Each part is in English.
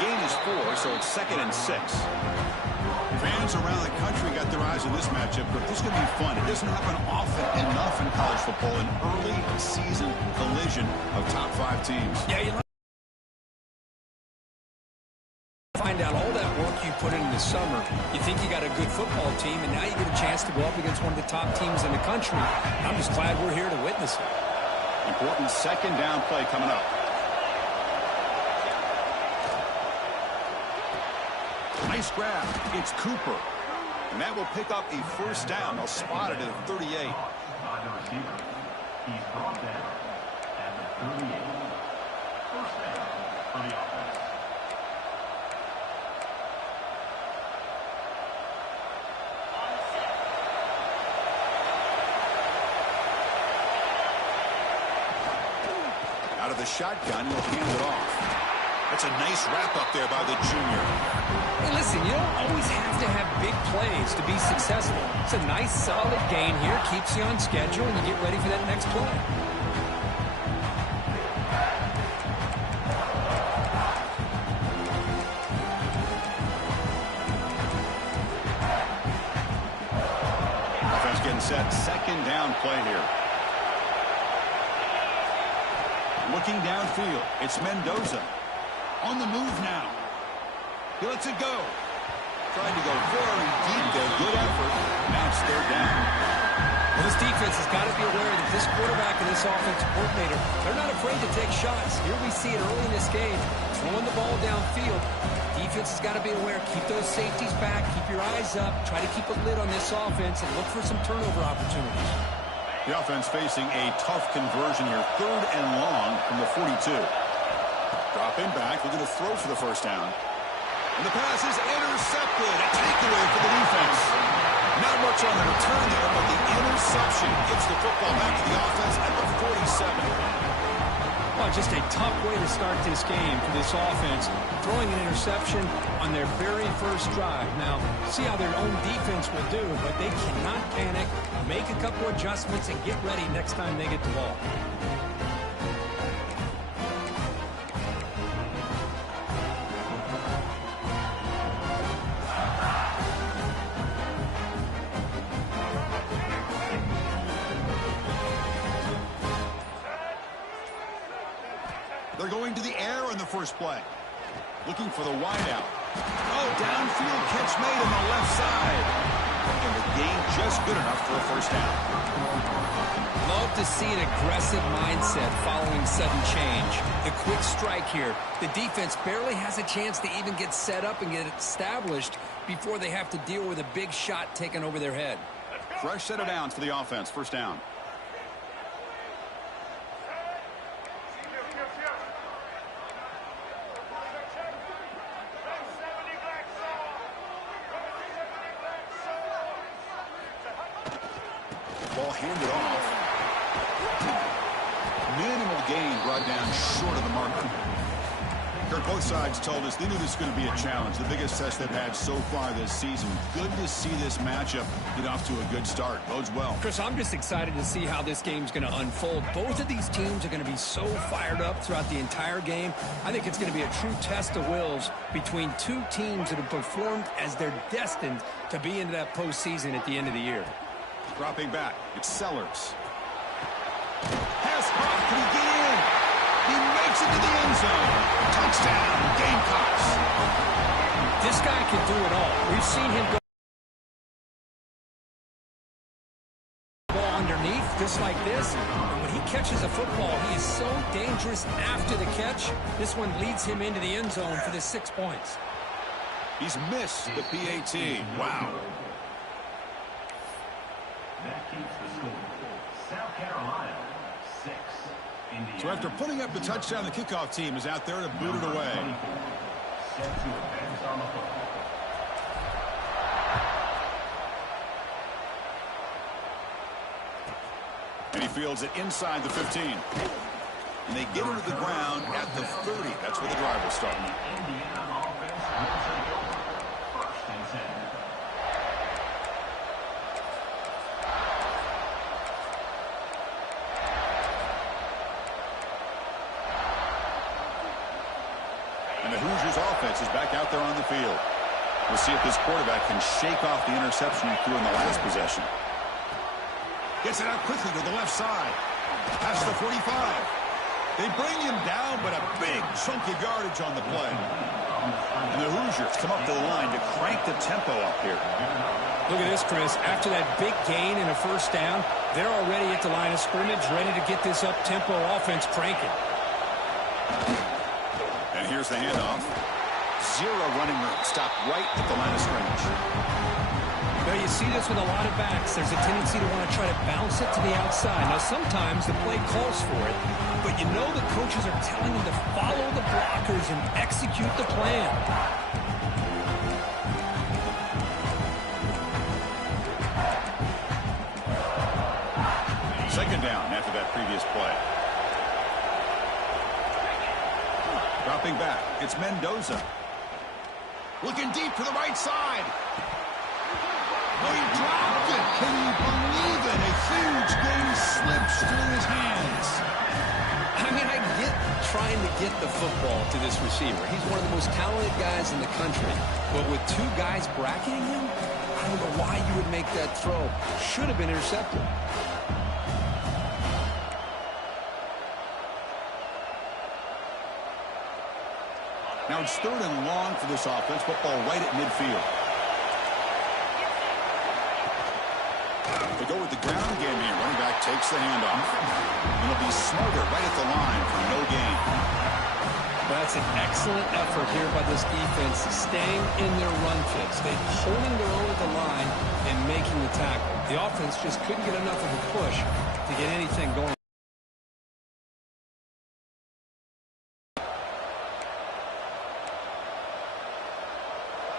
gain is 4, so it's 2nd and 6. Fans around the country got their eyes on this matchup, but this is going to be fun. It doesn't happen often enough in college football, an early season collision of top 5 teams. Yeah, you find out all that work you put in the summer. You think you got a good football team, and now you get a chance to go up against one of the top teams in the country. I'm just glad we're here to witness it. Important 2nd down play coming up. Nice grab. It's Cooper. And that will pick up a 1st down. They'll spot it at 38. He's brought down at the 38. 1st down for the offense. Out of the shotgun, he'll hand it off. That's a nice wrap up there by the junior. Hey, listen, you don't always have to have big plays to be successful. It's a nice, solid gain here. Keeps you on schedule, and you get ready for that next play. Offense getting set. 2nd down play here. Looking downfield, it's Mendoza. On the move now. He lets it go. Tried to go very deep there. Good effort. Now it's 3rd down. Well, this defense has got to be aware that this quarterback and this offensive coordinator, they're not afraid to take shots. Here we see it early in this game, throwing the ball downfield. Defense has got to be aware. Keep those safeties back. Keep your eyes up. Try to keep a lid on this offense and look for some turnover opportunities. The offense facing a tough conversion here. 3rd and long from the 42. Dropping back, looking to throw for the 1st down. And the pass is intercepted. A takeaway for the defense. Not much on the return there, but the interception gives the football back to the offense at the 47. Well, just a tough way to start this game for this offense. Throwing an interception on their very 1st drive. Now, see how their own defense will do, but they cannot panic. Make a couple adjustments and get ready next time they get the ball. They're going to the air on the 1st play. Looking for the wideout. Oh, downfield catch made on the left side. And the gain just good enough for a 1st down. Love to see an aggressive mindset following sudden change. The quick strike here. The defense barely has a chance to even get set up and get established before they have to deal with a big shot taken over their head. Fresh set of downs for the offense. 1st down. Ball handed off. Minimal gain brought down short of the marker. Kirk, both sides told us they knew this was going to be a challenge. The biggest test they've had so far this season. Good to see this matchup get off to a good start. Bodes well. Chris, I'm just excited to see how this game's going to unfold. Both of these teams are going to be so fired up throughout the entire game. I think it's going to be a true test of wills between 2 teams that have performed as they're destined to be into that postseason at the end of the year. Dropping back, it's Sellers. Pass caught, can he get in? He makes it to the end zone. Touchdown, Gamecocks. This guy can do it all. We've seen him go ball underneath just like this. And when he catches a football, he is so dangerous after the catch. This one leads him into the end zone for the 6 points. He's missed the PAT. Wow. That keeps the score. South Carolina, 6. Indiana. So after putting up the touchdown, the kickoff team is out there to boot it away. Set to advance on the football. And he fields it inside the 15. And they get into the ground at the 30. That's where the drive will start. Indiana offense will take over. 1st and 10. And the Hoosiers offense is back out there on the field. We'll see if this quarterback can shake off the interception he threw in the last possession. Gets it out quickly to the left side. Past the 45. They bring him down, but a big chunk of yardage on the play. And the Hoosiers come up to the line to crank the tempo up here. Look at this, Chris. After that big gain and a first down, they're already at the line of scrimmage, ready to get this up-tempo offense cranking. And here's the handoff. Zero running room. Stopped right at the line of scrimmage. Now, you see this with a lot of backs. There's a tendency to want to try to bounce it to the outside. Now, sometimes the play calls for it, but you know the coaches are telling them to follow the blockers and execute the plan. Second down after that previous play. Dropping back, it's Mendoza. Looking deep to the right side. Oh, he dropped it. Can you believe it? A huge game slips through his hands. I mean, I get trying to get the football to this receiver. He's one of the most talented guys in the country. But with two guys bracketing him, I don't know why you would make that throw. Should have been intercepted. Now it's third and long for this offense. Football right at midfield. They go with the ground game here. Running back takes the handoff. And it'll be smarter right at the line for no gain. That's an excellent effort here by this defense, staying in their run fits. They're holding their own at the line and making the tackle. The offense just couldn't get enough of a push to get anything going.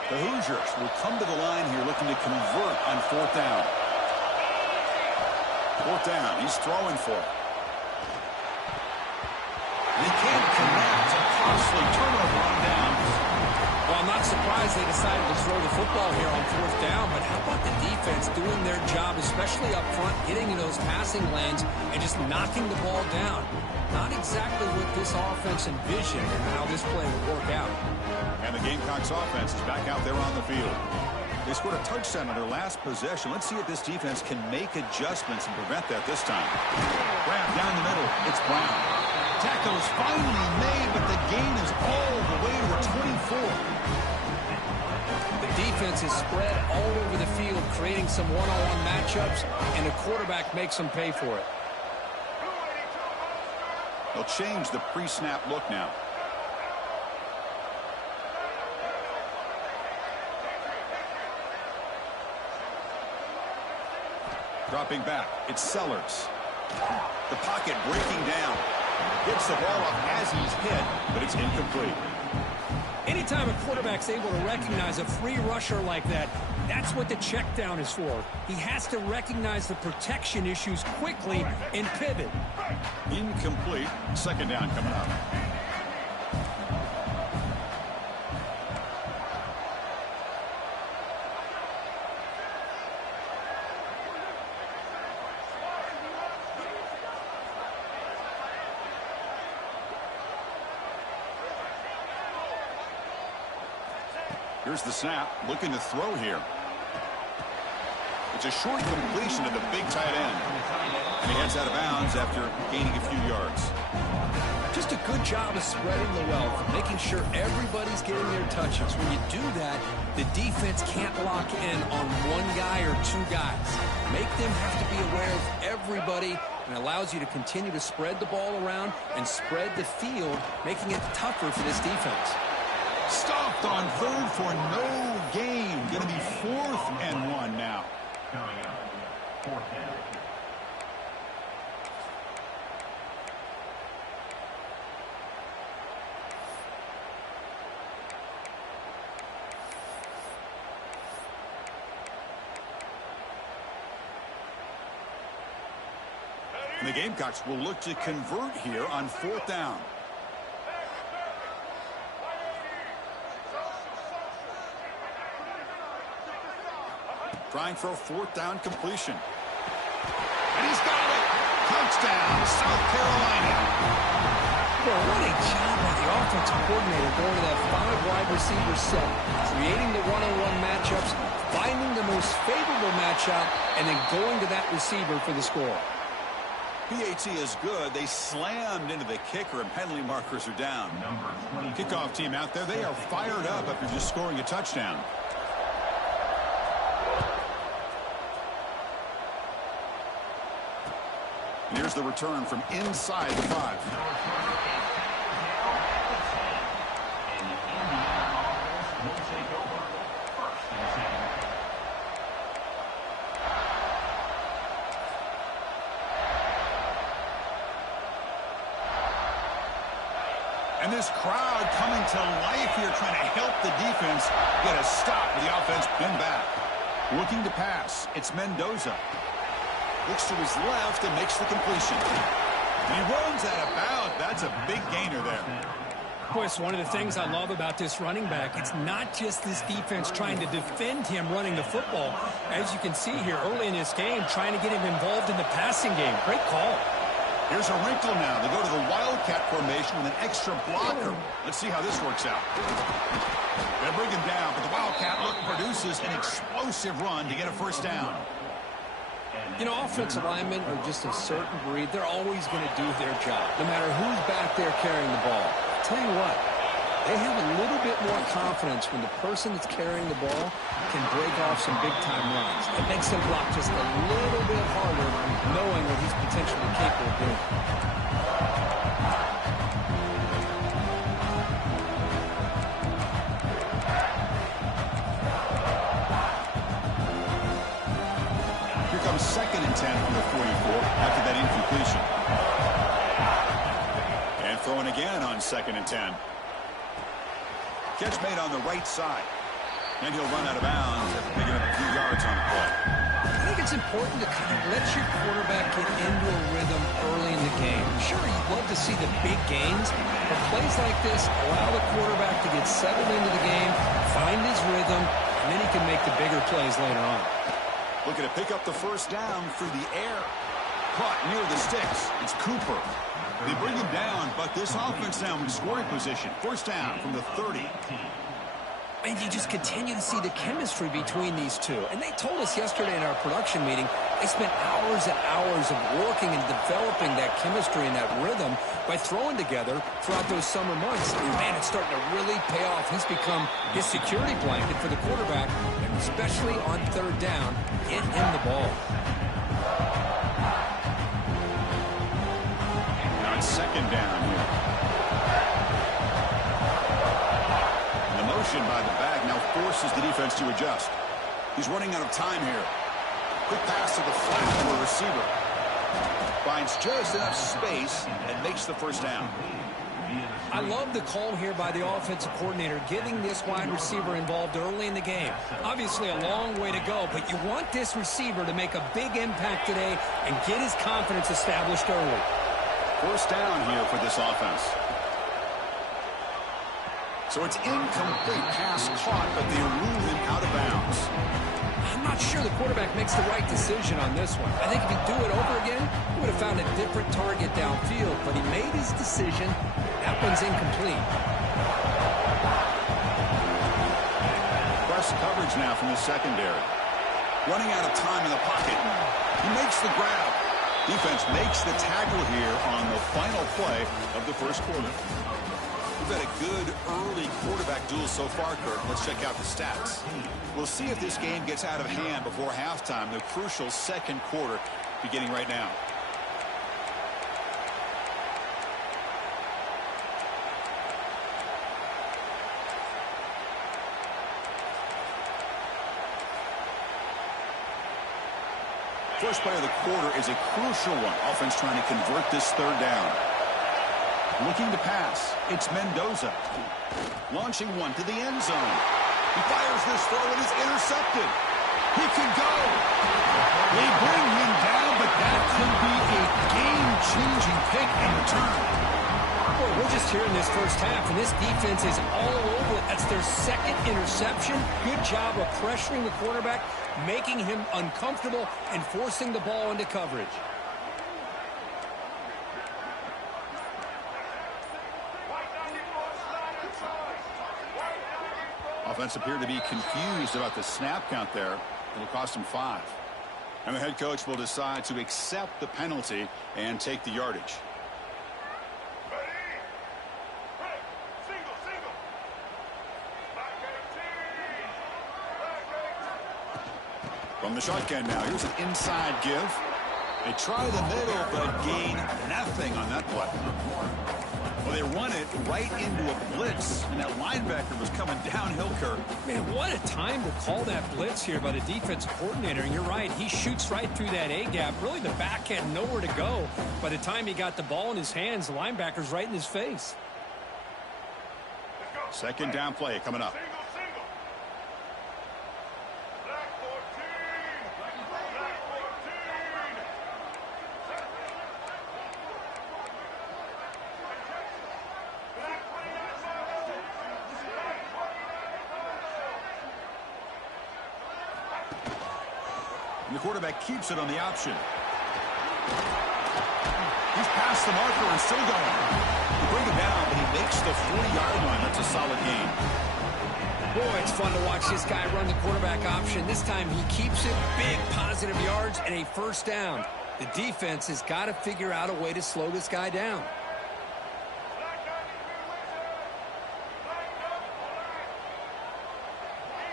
The Hoosiers will come to the line here looking to convert on fourth down. Fourth down, he's throwing for it. They can't connect. A costly turnover on downs. Well, I'm not surprised they decided to throw the football here on fourth down, but how about the defense doing their job, especially up front, getting in those passing lanes and just knocking the ball down? Not exactly what this offense envisioned and how this play would work out. And the Gamecocks offense is back out there on the field. They scored a touchdown on their last possession. Let's see if this defense can make adjustments and prevent that this time. Grab down the middle. It's Brown. Tackle is finally made, but the gain is all the way to a 24. The defense is spread all over the field, creating some one-on-one matchups, and the quarterback makes them pay for it. They'll change the pre-snap look now. Dropping back, it's Sellers. The pocket breaking down. Gets the ball up as he's hit, but it's incomplete. Anytime a quarterback's able to recognize a free rusher like that, that's what the check down is for. He has to recognize the protection issues quickly and pivot. Incomplete. Second down coming up. Here's the snap, looking to throw here. It's a short completion to the big tight end. And he heads out of bounds after gaining a few yards. Just a good job of spreading the wealth, making sure everybody's getting their touches. When you do that, the defense can't lock in on one guy or two guys. Make them have to be aware of everybody, and allows you to continue to spread the ball around and spread the field, making it tougher for this defense. Stopped on third for no gain. Going to be 4th and 1 now. Coming up, fourth down. And the Gamecocks will look to convert here on 4th down. Trying for a 4th down completion. And he's got it. Touchdown, South Carolina. Well, what a job by the The offensive coordinator going to that 5 wide receiver set, creating the one-on-one matchups, finding the most favorable matchup, and then going to that receiver for the score. PAT is good. They slammed into the kicker, and penalty markers are down. Kickoff team out there. They are fired up after just scoring a touchdown. Here's the return from inside the 5. And this crowd coming to life here, trying to help the defense get a stop with the offense pinned back. Looking to pass. It's Mendoza. Looks to his left and makes the completion. And he runs out of bounds. That's a big gainer there. Boy, it's one of the things I love about this running back. It's not just this defense trying to defend him running the football. As you can see here early in this game, trying to get him involved in the passing game. Great call. Here's a wrinkle now. They go to the Wildcat formation with an extra blocker. Let's see how this works out. They bring him down, but the Wildcat look produces an explosive run to get a first down. You know, offensive linemen are just a certain breed. They're always going to do their job, no matter who's back there carrying the ball. I'll tell you what, they have a little bit more confidence when the person that's carrying the ball can break off some big-time runs. It makes them block just a little bit harder, knowing what he's potentially capable of doing. Here comes 2nd and 10 from the 44 after that incompletion. And throwing again on 2nd and 10. Catch made on the right side. And he'll run out of bounds after picking up a few yards on the play. I think it's important to kind of let your quarterback get into a rhythm early in the game. Sure, you'd love to see the big gains, but plays like this allow the quarterback to get settled into the game, find his rhythm, and then he can make the bigger plays later on. Looking to pick up the first down through the air. Caught near the sticks. It's Cooper. They bring him down, but this offense now in scoring position. First down from the 30. And you just continue to see the chemistry between these two. And they told us yesterday in our production meeting, they spent hours and hours of working and developing that chemistry and that rhythm by throwing together throughout those summer months. And man, it's starting to really pay off. He's become his security blanket for the quarterback, and especially on 3rd down, get him the ball. Now it's 2nd down here. Motion by the back now forces the defense to adjust. He's running out of time here. Quick pass to the flat to a receiver. Finds just enough space and makes the first down. I love the call here by the offensive coordinator, getting this wide receiver involved early in the game. Obviously a long way to go, but you want this receiver to make a big impact today and get his confidence established early. First down here for this offense. So it's incomplete pass caught, but they rule him out of bounds. I'm not sure the quarterback makes the right decision on this one. I think if he'd do it over again, he would have found a different target downfield, but he made his decision. That one's incomplete. Press coverage now from the secondary. Running out of time in the pocket. He makes the grab. Defense makes the tackle here on the final play of the first quarter. We've had a good early quarterback duel so far, Kirk. Let's check out the stats. We'll see if this game gets out of hand before halftime, the crucial 2nd quarter beginning right now. First play of the quarter is a crucial one. Offense trying to convert this 3rd down. Looking to pass. It's Mendoza. Launching one to the end zone. He fires this throw and is intercepted. He could go. They bring him down, but that could be a game-changing pick in return. Boy, we're just here in this first half, and this defense is all over it. That's their 2nd interception. Good job of pressuring the quarterback, making him uncomfortable, and forcing the ball into coverage. Offense appeared to be confused about the snap count there. It'll cost him 5. And the head coach will decide to accept the penalty and take the yardage. From the shotgun now, here's an inside give. They try the middle, but gain nothing on that play. Well, they run it right into a blitz, and that linebacker was coming downhill, Kirk. Man, what a time to call that blitz here by the defensive coordinator. And you're right, he shoots right through that A-gap. Really, the back had nowhere to go. By the time he got the ball in his hands, the linebacker's right in his face. Second down play coming up. And the quarterback keeps it on the option. He's past the marker and still going. He brings it down, but he makes the 40-yard line. That's a solid gain. Boy, it's fun to watch this guy run the quarterback option. This time he keeps it, big positive yards and a first down. The defense has got to figure out a way to slow this guy down.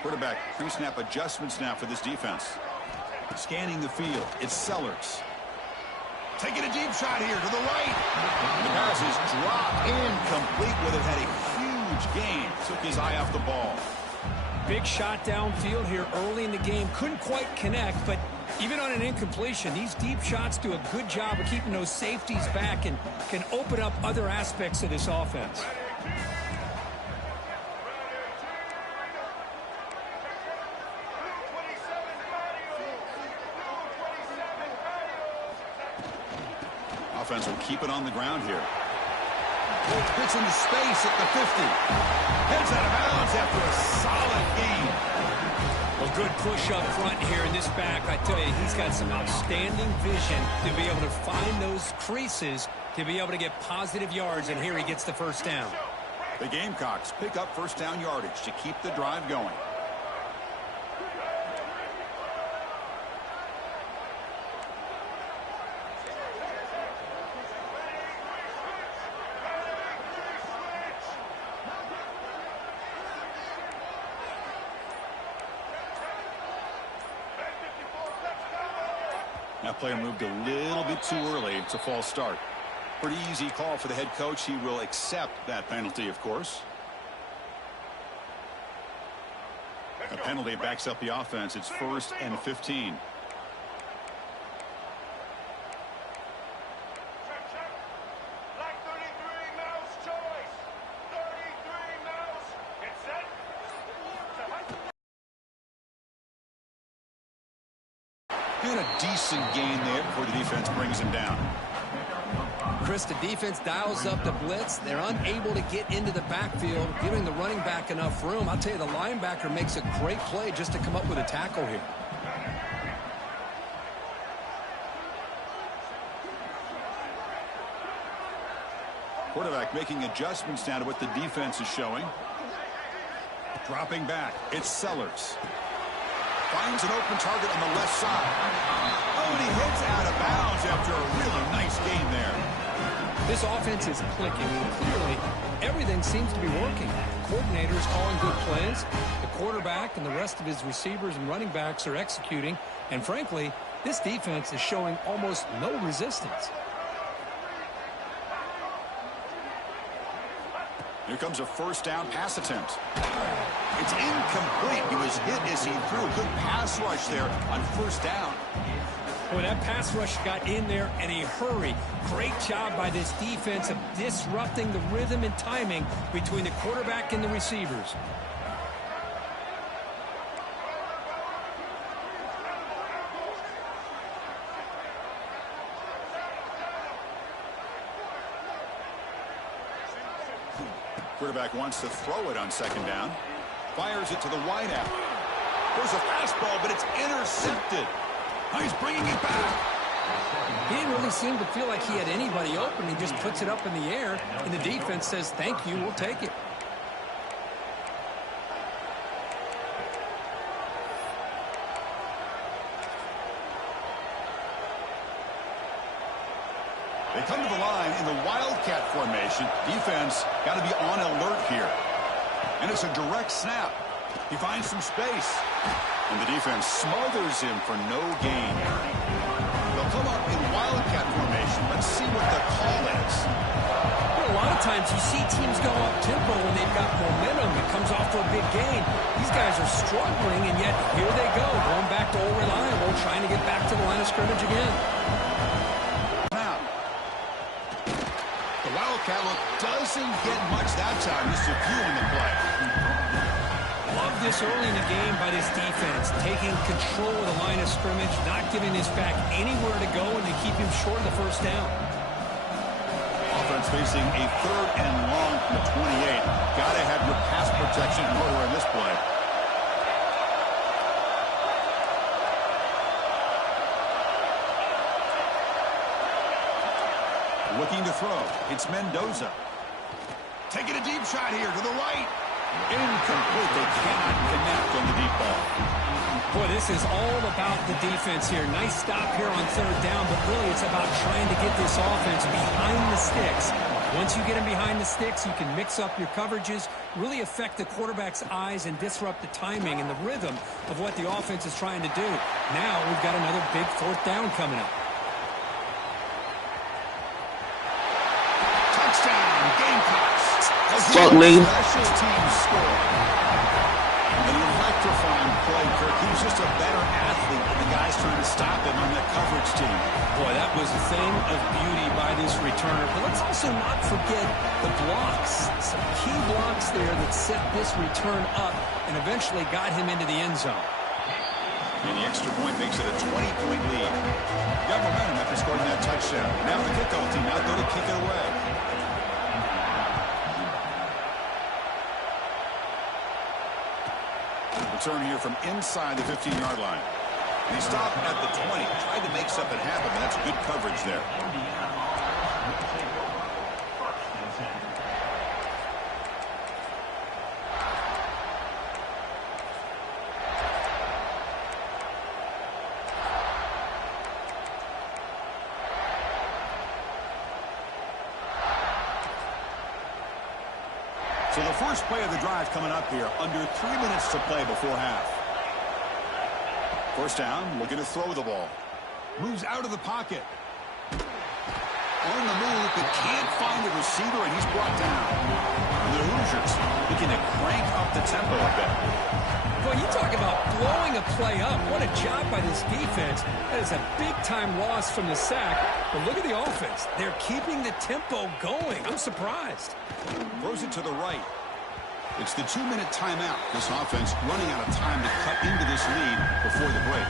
Quarterback pre-snap adjustments now for this defense. Scanning the field, it's Sellers. Taking a deep shot here to the right. The pass is dropped incomplete with it. Had a huge gain. Took his eye off the ball. Big shot downfield here early in the game. Couldn't quite connect, but even on an incompletion, these deep shots do a good job of keeping those safeties back and can open up other aspects of this offense. Offense will keep it on the ground here. Fits into space at the 50. Heads out of bounds after a solid gain. Well, good push up front here in this back. I tell you, he's got some outstanding vision to be able to find those creases to be able to get positive yards, and here he gets the first down. The Gamecocks pick up first down yardage to keep the drive going. That player moved a little bit too early. It's a false start. Pretty easy call for the head coach. He will accept that penalty, of course. A penalty backs up the offense. It's 1st and 15. And a decent gain there before the defense brings him down. Chris, the defense dials up the blitz. They're unable to get into the backfield, giving the running back enough room. I'll tell you, the linebacker makes a great play just to come up with a tackle here. Quarterback making adjustments now to what the defense is showing. Dropping back. It's Sellers. Finds an open target on the left side. Oh, and he heads out of bounds after a really nice gain there. This offense is clicking, and clearly everything seems to be working. The coordinator is calling good plays. The quarterback and the rest of his receivers and running backs are executing. And frankly, this defense is showing almost no resistance. Here comes a first down pass attempt. It's incomplete. He was hit as he threw a good pass rush there on first down. Boy, that pass rush got in there in a hurry. Great job by this defense of disrupting the rhythm and timing between the quarterback and the receivers. Quarterback wants to throw it on second down. Fires it to the wideout. There's a fastball, but it's intercepted. Now he's bringing it back. He didn't really seem to feel like he had anybody open. He just puts it up in the air, and the defense says, thank you, we'll take it. They come to the line in the Wildcat formation. Defense got to be on alert here. And it's a direct snap. He finds some space. And the defense smothers him for no gain. They'll come up in Wildcat formation. Let's see what the call is. A lot of times you see teams go up tempo when they've got momentum. It comes off for a big gain. These guys are struggling, and yet here they go, going back to old reliable, trying to get back to the line of scrimmage again. Now, the Wildcat look doesn't get much that time. Just a few in the play. Love this early in the game by this defense, taking control of the line of scrimmage, not giving this back anywhere to go, and to keep him short of the first down. Offense facing a 3rd and long from the 28. Got to have your pass protection in order in this play. Looking to throw. It's Mendoza. Taking a deep shot here to the right. Incomplete. They cannot connect on the deep ball. Boy, this is all about the defense here. Nice stop here on 3rd down, but really it's about trying to get this offense behind the sticks. Once you get them behind the sticks, you can mix up your coverages, really affect the quarterback's eyes and disrupt the timing and the rhythm of what the offense is trying to do. Now we've got another big 4th down coming up. Touchdown, Gamecocks. Fuck, nigga. Special teams score. An electrifying play, Kirk. He was just a better athlete than the guys trying to stop him on that coverage team. Boy, that was a thing of beauty by this returner. But let's also not forget the blocks. Some key blocks there that set this return up and eventually got him into the end zone. And the extra point makes it a 20-point lead. Got momentum after scoring that touchdown. Now the kickoff team out there to kick it away. Return here from inside the 15-yard line. And he stopped at the 20. Tried to make something happen, but that's good coverage there. So the first play of the drive coming up here, under 3 minutes to play before half. First down, looking to throw the ball. Moves out of the pocket. On the move, but can't find a receiver, and he's brought down. And the Hoosiers looking to crank up the tempo a bit. Boy, you talk about blowing a play up. What a job by this defense. That is a big-time loss from the sack. But look at the offense. They're keeping the tempo going. I'm surprised. Throws it to the right. It's the 2-minute timeout. This offense running out of time to cut into this lead before the break.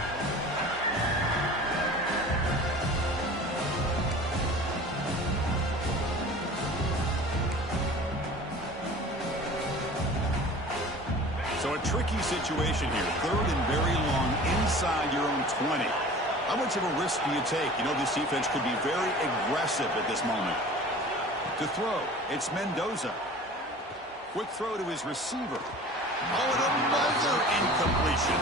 So a tricky situation here. 3rd and very long inside your own 20. How much of a risk do you take? You know this defense could be very aggressive at this moment. To throw, it's Mendoza. Quick throw to his receiver. Oh, and another incompletion.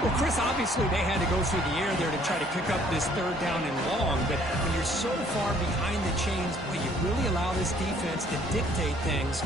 Well, Chris, obviously they had to go through the air there to try to pick up this 3rd down and long, but when you're so far behind the chains, boy, you really allow this defense to dictate things.